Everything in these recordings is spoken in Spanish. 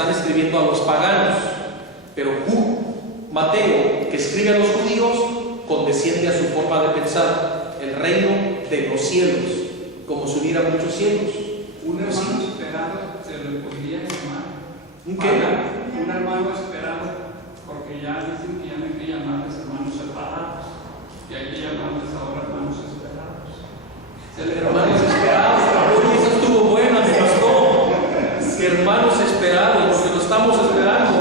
están escribiendo a los paganos, pero Mateo, que escribe a los judíos, condesciende a su forma de pensar, el reino de los cielos, como si hubiera muchos cielos. Un hermano esperado se le podría llamar. ¿Un qué? Un hermano esperado, porque ya dicen que ya no hay que llamarles hermanos separados, y hay que llamarles ahora hermanos esperados. Hermanos esperados, oye, eso estuvo bueno, me gustó. Hermanos esperados, porque lo estamos esperando.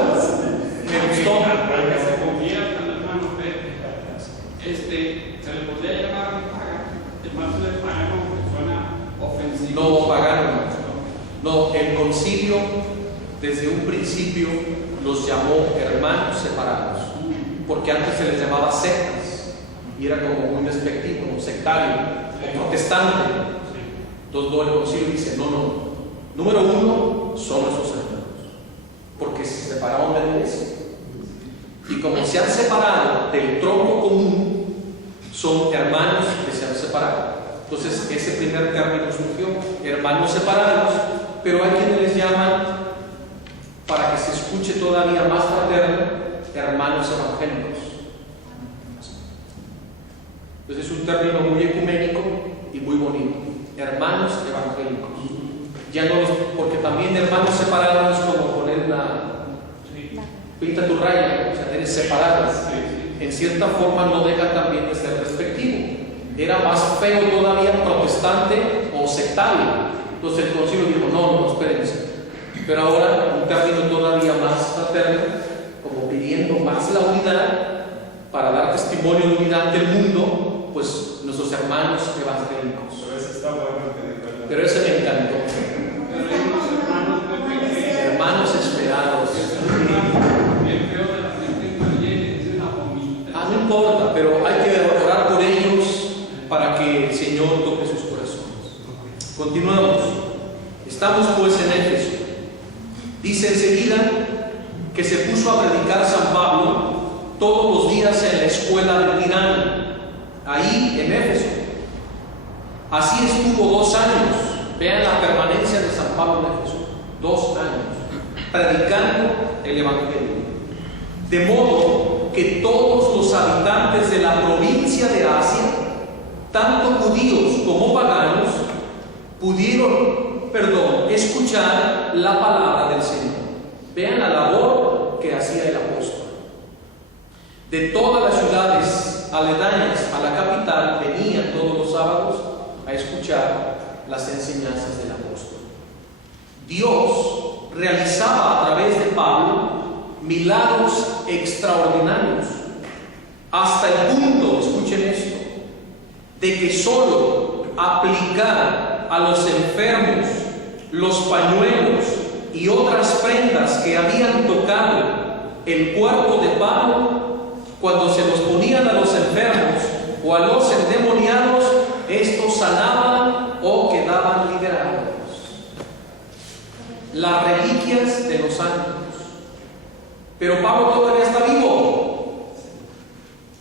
Me gustó. Se convierta en hermano Pepe. Se le podría llamar hermano de pagano, que suena ofensivo. No, pagano. No, el concilio desde un principio los llamó hermanos separados, porque antes se les llamaba sectas y era como muy despectivo, como sectario o protestante. Entonces el concilio dice: no. Número uno, son esos hermanos, porque se separaron de la iglesia. Y como se han separado del tronco común, son hermanos que se han separado. Entonces ese primer término surgió, hermanos separados, pero hay quienes les llaman, para que se escuche todavía más fraterno, hermanos evangélicos. Entonces es un término muy ecuménico y muy bonito, hermanos evangélicos. Ya no los, porque también hermanos separados es como poner pinta tu raya, o sea, eres separado. En cierta forma no deja también de ser respectivo. Era más feo todavía, protestante o sectario. Entonces el concilio dijo: no, espérense. Pero ahora un término todavía más fraterno, como pidiendo más la unidad, para dar testimonio de unidad ante el mundo, pues nuestros hermanos evangélicos. Pero ese está bueno, pero ese me encantó. Hermanos esperados. No importa, pero hay que orar por ellos para que el Señor toque sus corazones. Continuamos. Estamos pues en Éfeso. Dice enseguida que se puso a predicar San Pablo todos los días en la escuela de Tirano, ahí en Éfeso. Así estuvo 2 años. Vean la permanencia de San Pablo en Éfeso. 2 años predicando el Evangelio. De modo que todos los habitantes de la provincia de Asia, tanto judíos como paganos, pudieron, escuchar la palabra del Señor. Vean la labor que hacía el apóstol. De todas las ciudades aledañas a la capital venían todos los sábados a escuchar las enseñanzas del apóstol. Dios realizaba a través de Pablo milagros extraordinarios, hasta el punto, escuchen esto, de que solo aplicar a los enfermos los pañuelos y otras prendas que habían tocado el cuerpo de Pablo, cuando se los ponían a los enfermos o a los endemoniados, estos sanaban o quedaban liberados. Las reliquias de los santos. Pero Pablo todavía está vivo,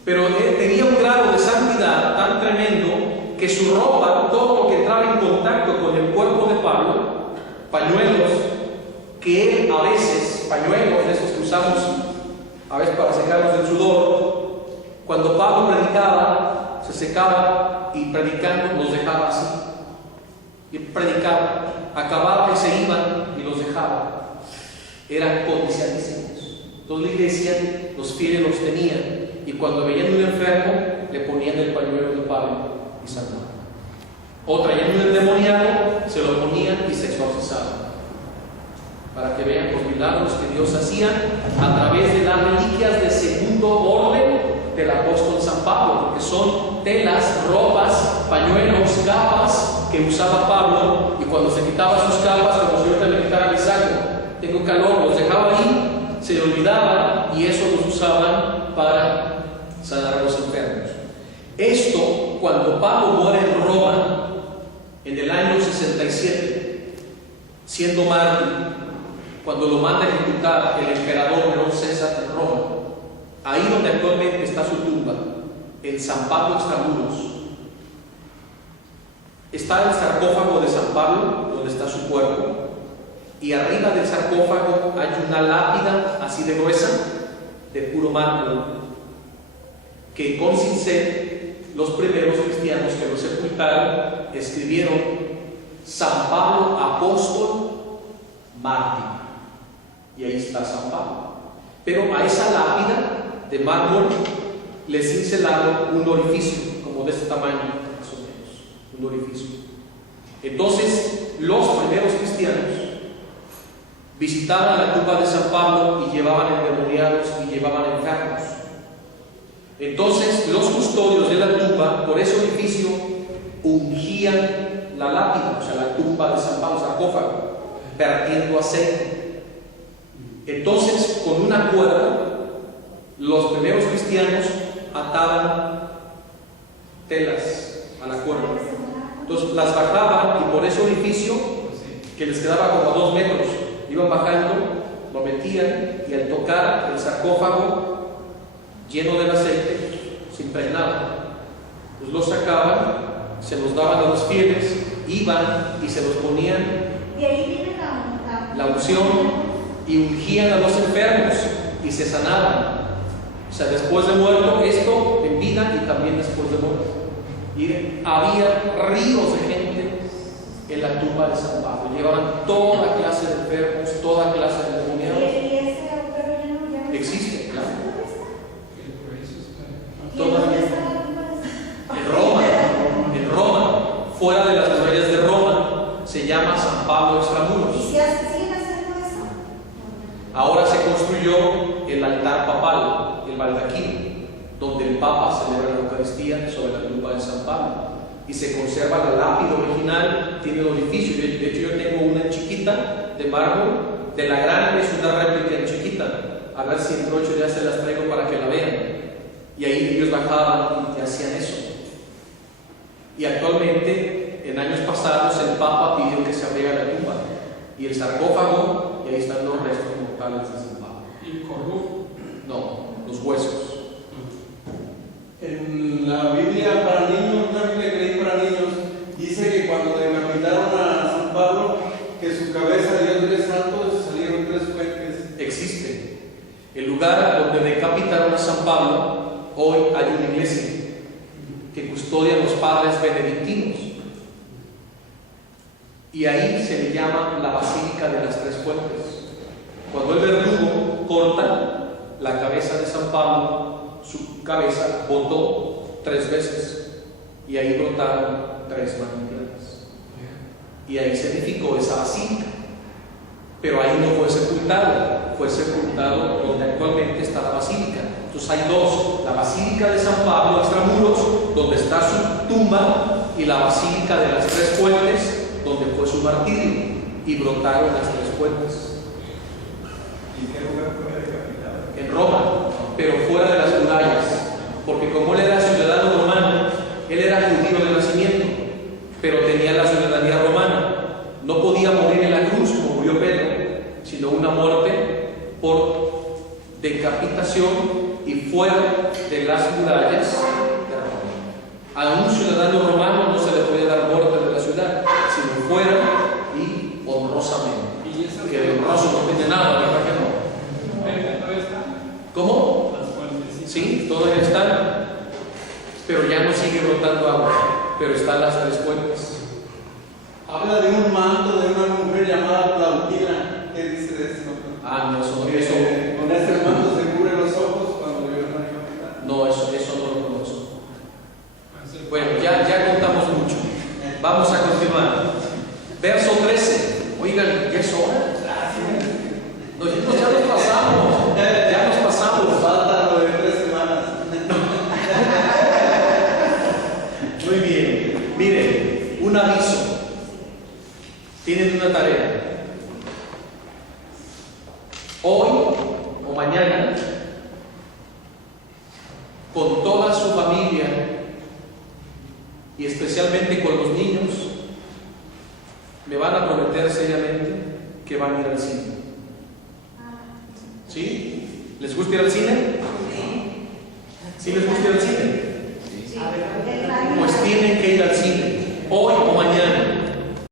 pero él tenía un grado de santidad tan tremendo que su ropa, todo lo que entraba en contacto con el cuerpo de Pablo, pañuelos, que él a veces, pañuelos de esos que usamos a veces para secarnos del sudor, cuando Pablo predicaba, se secaba y predicando los dejaba así. Y predicaba, acababa y se iban y los dejaba. Eran codiciadísimos. Entonces la iglesia, los fieles los tenían, y cuando veían un enfermo, le ponían el pañuelo de Pablo y sanaban. O traían un endemoniado, se lo ponían y se exorcizaban. Para que vean los milagros que Dios hacía a través de las reliquias de segundo orden del apóstol San Pablo, que son telas, ropas, pañuelos, capas que usaba Pablo, y cuando se quitaba sus capas, como si ahorita me quitara mi saco, tengo calor, los dejaba ahí, se olvidaba, y eso los usaban para sanar a los enfermos. Esto, cuando Pablo muere en Roma en el año 67, siendo mártir, cuando lo manda a ejecutar el emperador Nerón César en Roma, ahí donde actualmente está su tumba, en San Pablo Extramuros, está el sarcófago de San Pablo, donde está su cuerpo, y arriba del sarcófago hay una lápida así de gruesa, de puro mármol, que con cincel los primeros cristianos que lo sepultaron escribieron: San Pablo apóstol, mártir. Y ahí está San Pablo. Pero a esa lápida de mármol le cincelaron un orificio, como de este tamaño, más o menos, un orificio. Entonces, los primeros cristianos visitaban la tumba de San Pablo y llevaban endemoniados y llevaban enfermos. Entonces, los custodios de la tumba, por ese orificio, ungían la lápida, o sea, la tumba de San Pablo, sarcófago, vertiendo aceite. Entonces, con una cuerda, los primeros cristianos ataban telas a la cuerda. Entonces las bajaban y por ese orificio, que les quedaba como a 2 metros, iban bajando, lo metían y al tocar el sarcófago lleno del aceite, se impregnaba. Pues los sacaban, se los daban a los fieles, iban y se los ponían De ahí viene la unción y ungían a los enfermos y se sanaban. O sea, después de muerto, esto en vida y también después de muerto. Y había ríos de gente en la tumba de San Pablo. Llevaban toda clase de enfermos, toda clase de endemoniados. ¿Y ese autor ya no Existe, claro. ¿Dónde está? En Roma, fuera de las murallas de Roma, se llama San Pablo Extramuros. ¿Y siguen haciendo eso? Ahora se construyó el altar papal, el baldaquino, donde el Papa celebra la Eucaristía sobre la tumba de San Pablo, y se conserva la lápida original, tiene el orificio. De hecho, yo tengo una chiquita de mármol, de la grande es una réplica en chiquita. A ver si en 8 días se las traigo para que la vean. Y ahí ellos bajaban y hacían eso. Y actualmente, en años pasados, el Papa pidió que se abriera la tumba y el sarcófago, y ahí están los restos mortales de San Pablo. Incorrupto. No, los huesos. En la Biblia para niños, una Biblia que leí para niños, dice que cuando decapitaron a San Pablo, que su cabeza dio 3 saltos y salieron 3 fuentes. Existe. El lugar donde decapitaron a San Pablo, hoy hay una iglesia que custodian los padres benedictinos. Y ahí se le llama la Basílica de las 3 Fuentes. Cuando el verdugo corta la cabeza de San Pablo, su cabeza botó 3 veces y ahí brotaron 3 manantiales. Y ahí se edificó esa basílica. Pero ahí no fue sepultado donde actualmente está la basílica. Entonces hay 2: la Basílica de San Pablo Extramuros, donde está su tumba, y la Basílica de las 3 Fuentes, donde fue su martirio, y brotaron las 3 fuentes. ¿Y qué lugar fue decapitado? En Roma, pero fuera de las murallas, porque como él era ciudadano romano, él era judío de nacimiento, pero tenía la ciudadanía romana. No podía morir en la cruz como murió Pedro, sino una muerte por decapitación y fuera de las murallas de Roma. A un ciudadano romano no se le podía dar muerte de la ciudad, sino fuera y honrosamente. ¿Y eso Que de honroso no tiene nada, ¿verdad que no? todavía está? ¿Cómo? Las fuentes. Sí, todavía están, pero ya no sigue brotando agua, pero están las 3 fuentes. Habla de un manto de una mujer llamada Plautina. ¿Qué dice de eso? Ah, no, eso, Que con ese manto se cubre los ojos cuando vieron a decapitar. no, eso no lo conozco. Bueno, ya contamos mucho. Vamos a continuar. Verso 13. Oigan, ¿ya es hora? Nosotros ya nos pasamos. Ya nos pasamos. Falta lo de 3 semanas. Muy bien. Miren, un aviso. Tienen una tarea. Hoy o mañana, con toda su familia y especialmente con los niños, me van a prometer seriamente que van a ir al cine. ¿Sí? ¿Les gusta ir al cine? ¿Sí les gusta ir al cine? Pues tienen que ir al cine, hoy o mañana.